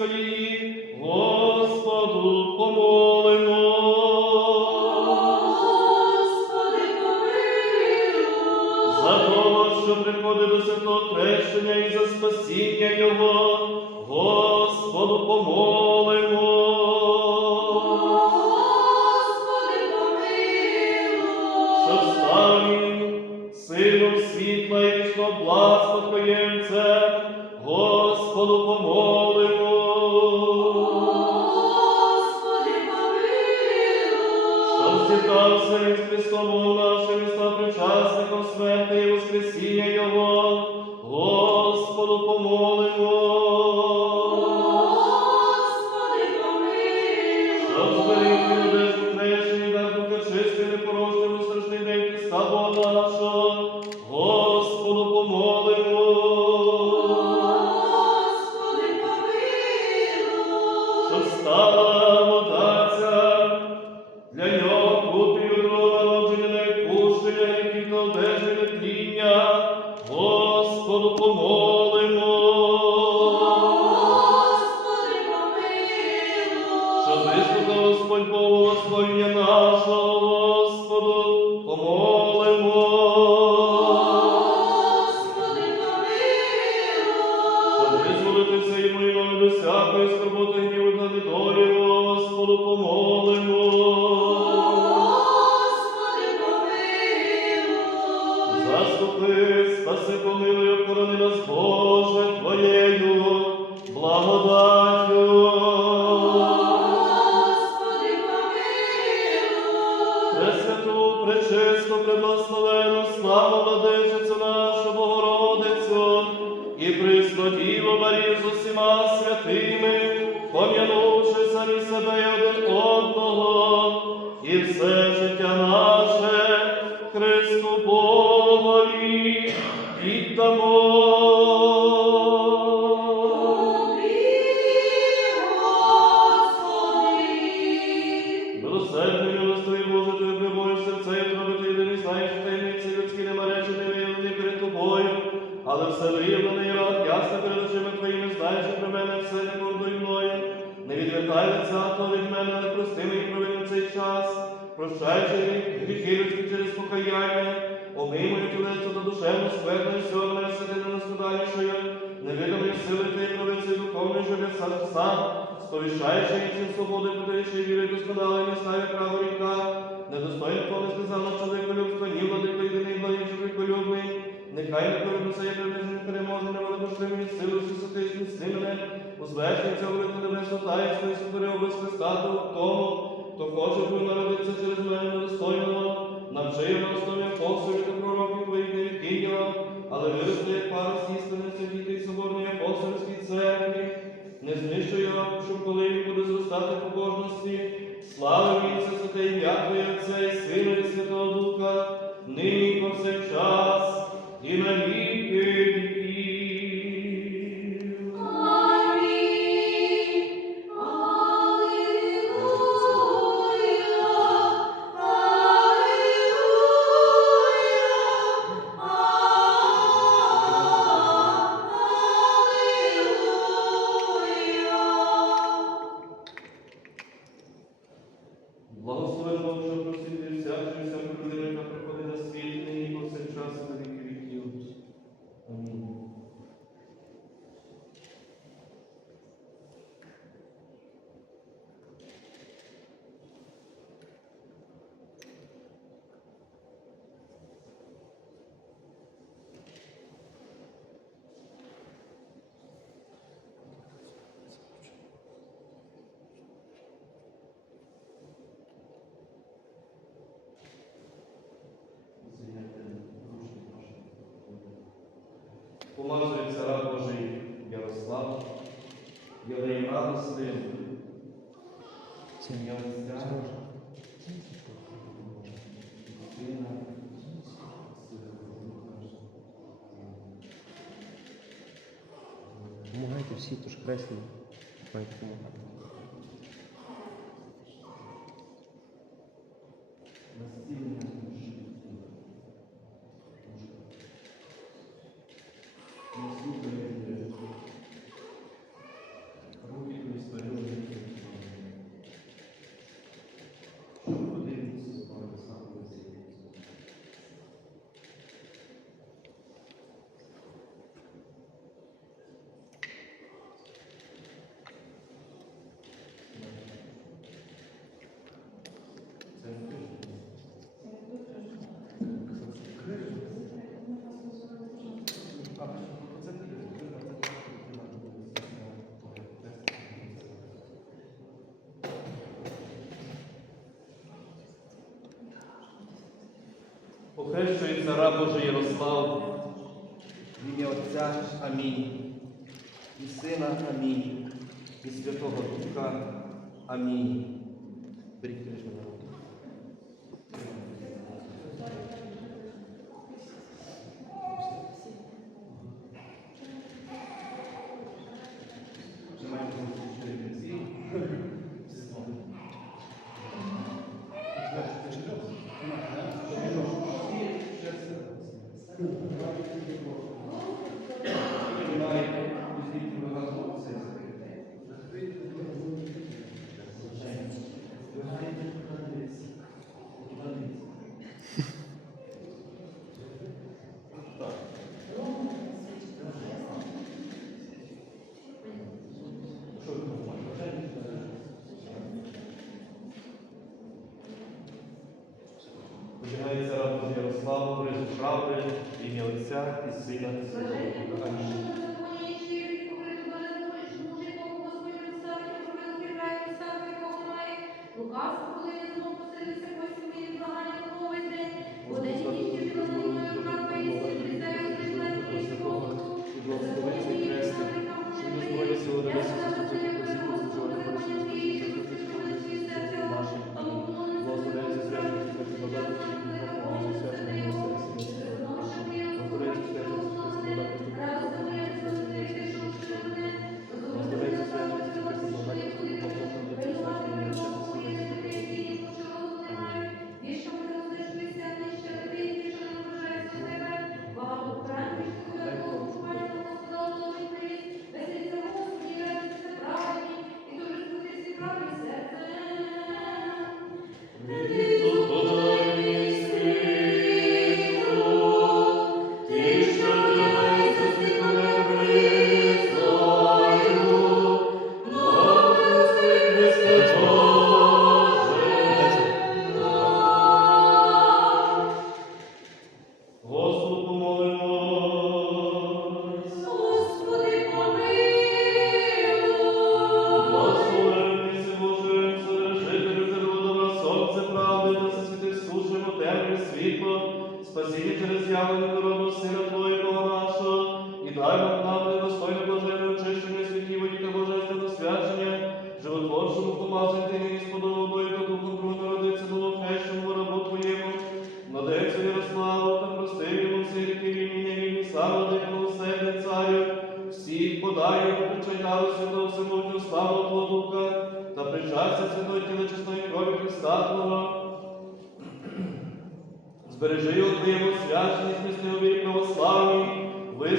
Української, Господу помолено, Господи, помилуй! За того, що приходить до святого хрещення і за спасіння Його. colocou o Вся без роботи. всякого від мене, але прости мені в цей час, прощаючи гріхи людські через покаяння, омий моє тілесо до душевно, скверно і всього мене святина наскудаючою, невідомої сили тієї провиці духовної живе сам сам, сповіщаючи іншим свободи, подаючи віри досконали, не ставя право ріка, недостойно повне сказано чоловіку любство, ні владико єдиний, благий чоловіку любний, нехай на коротну сей прибіжний переможний великошливий від сили, що сотисні сильне, узвешні цього велику небесну таїнство і сотворив без Христа тому, хто хоче був народитися через мене помазує цара Божий Ярослав, єврей Радости, сім'я Отця, Сина, Помагайте всі, тож креслі, мають допомагати. Охрещується раб Божий Ярослав. В ім'я Отця Амінь. І Сина Амінь. І Святого Духа. Амінь.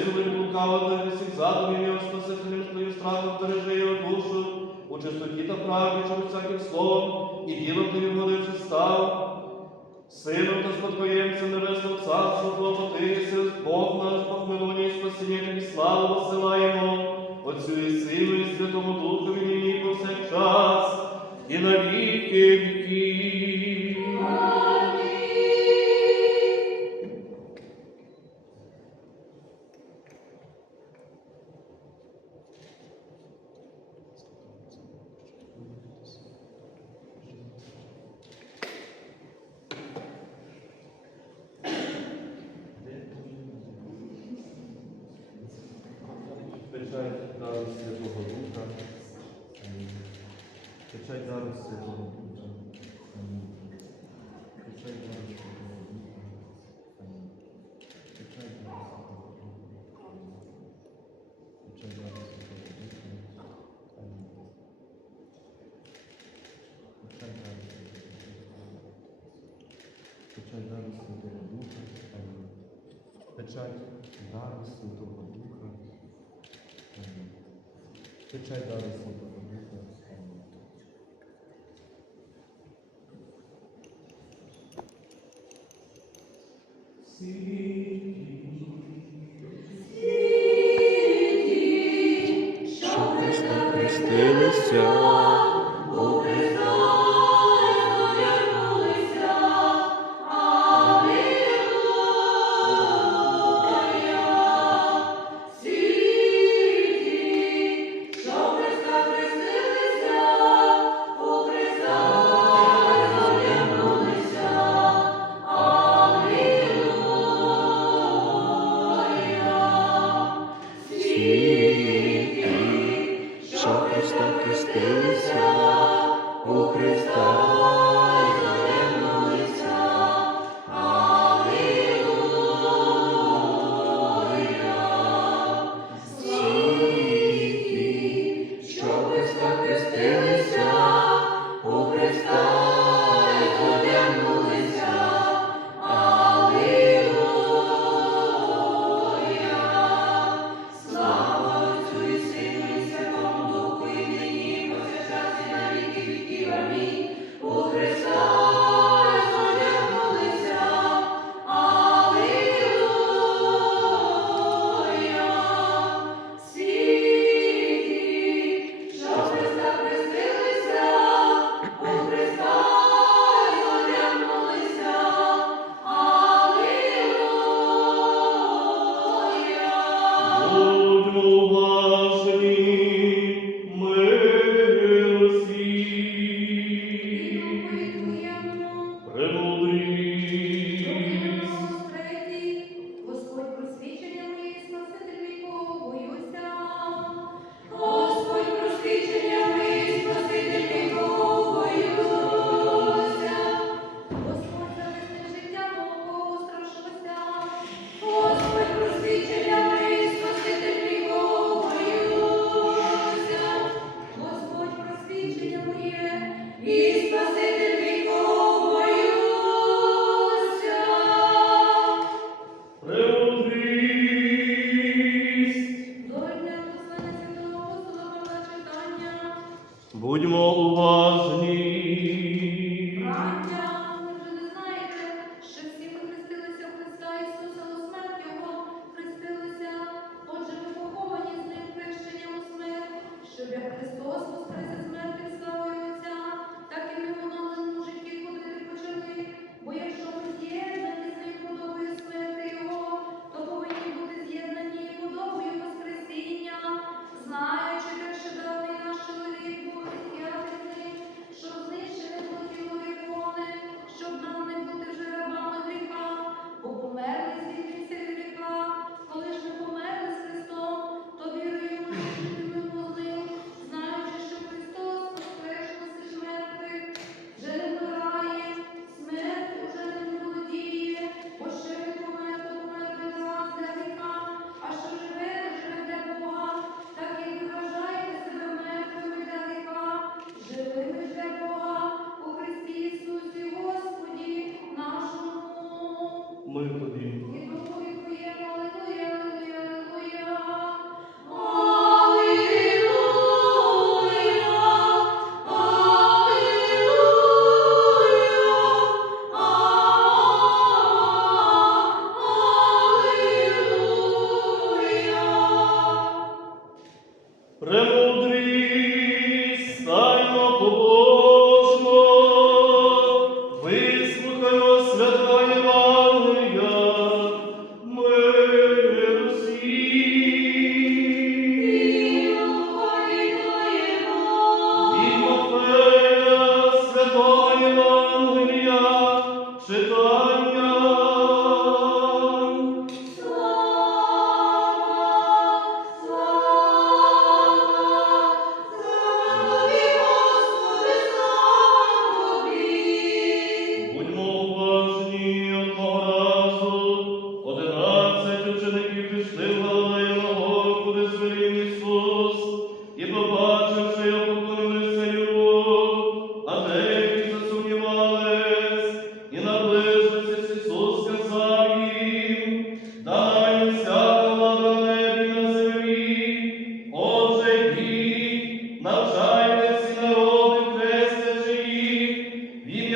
вижили лукаво всіх задумів, його спаси Христою, страхом бережи його душу, у чистоті та правді, щоб всяким словом, і ділом тобі відгодивши став. Сином та спадкоємцем небесного царства, благотися, Бог наш похмилоні, спасіння і славу посилаємо, Отцю і Сину, і Святому Духу, і по повсякчас, і на віки віків. Святого Духа. Амінь. Печать дару Святого Духа. Richardowi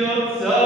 Fields. So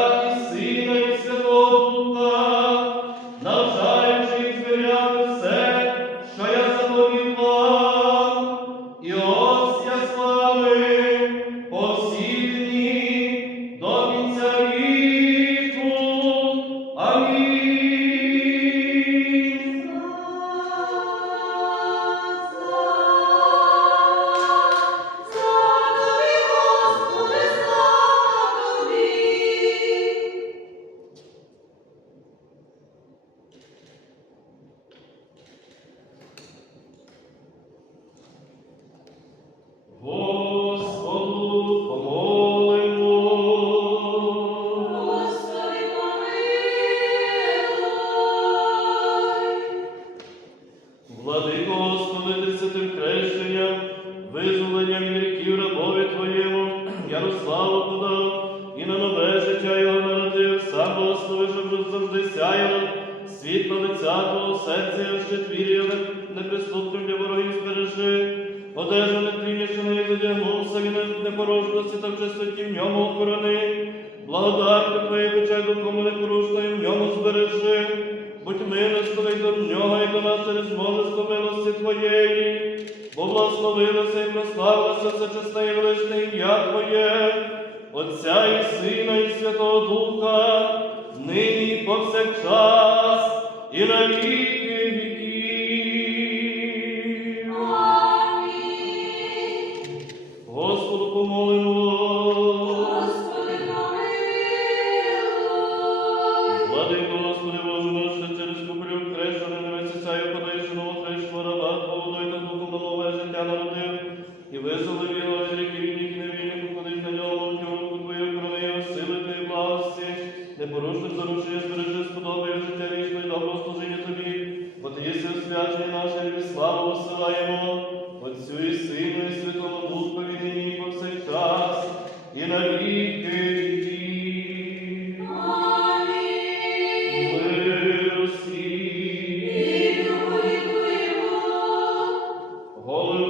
Holy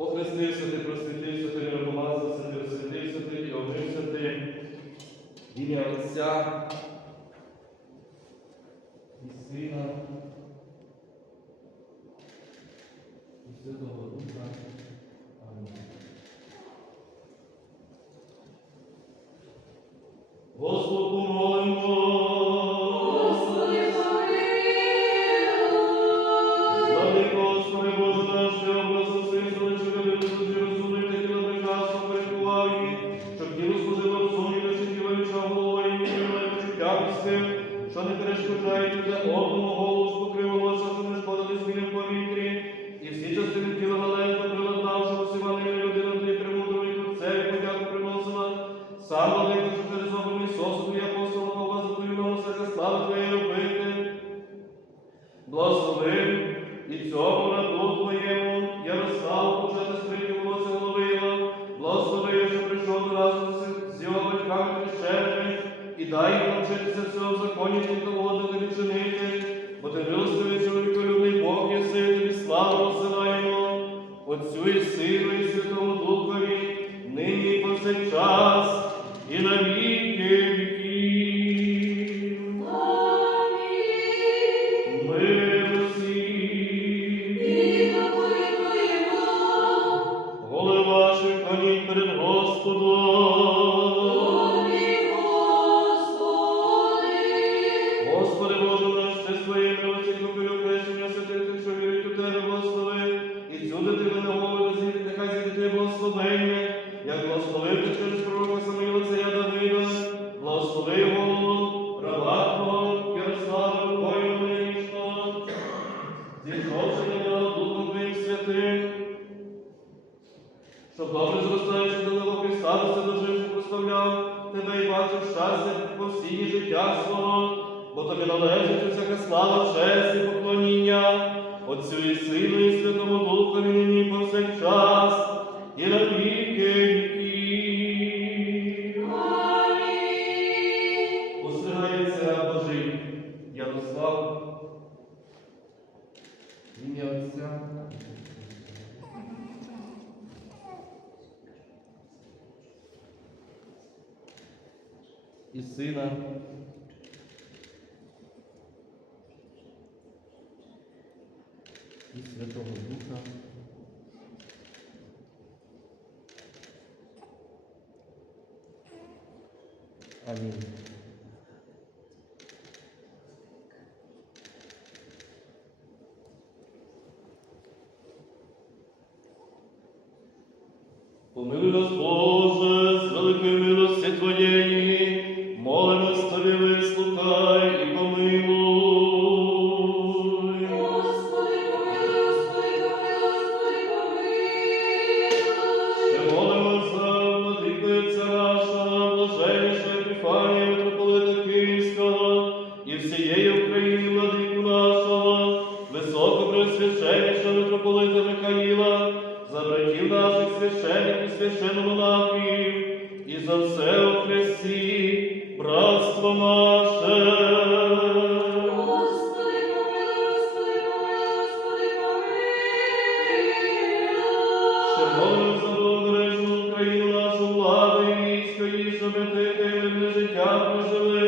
Охрестився ти, просвітився ти, робота, ти, розсвітився ти і омився ти. Ім'я Отця звертають до одного голосу кривого. Сина. І Святого Духа. Амінь. Помилуй нас, Боже, з великою милості Твоєю. Senhor,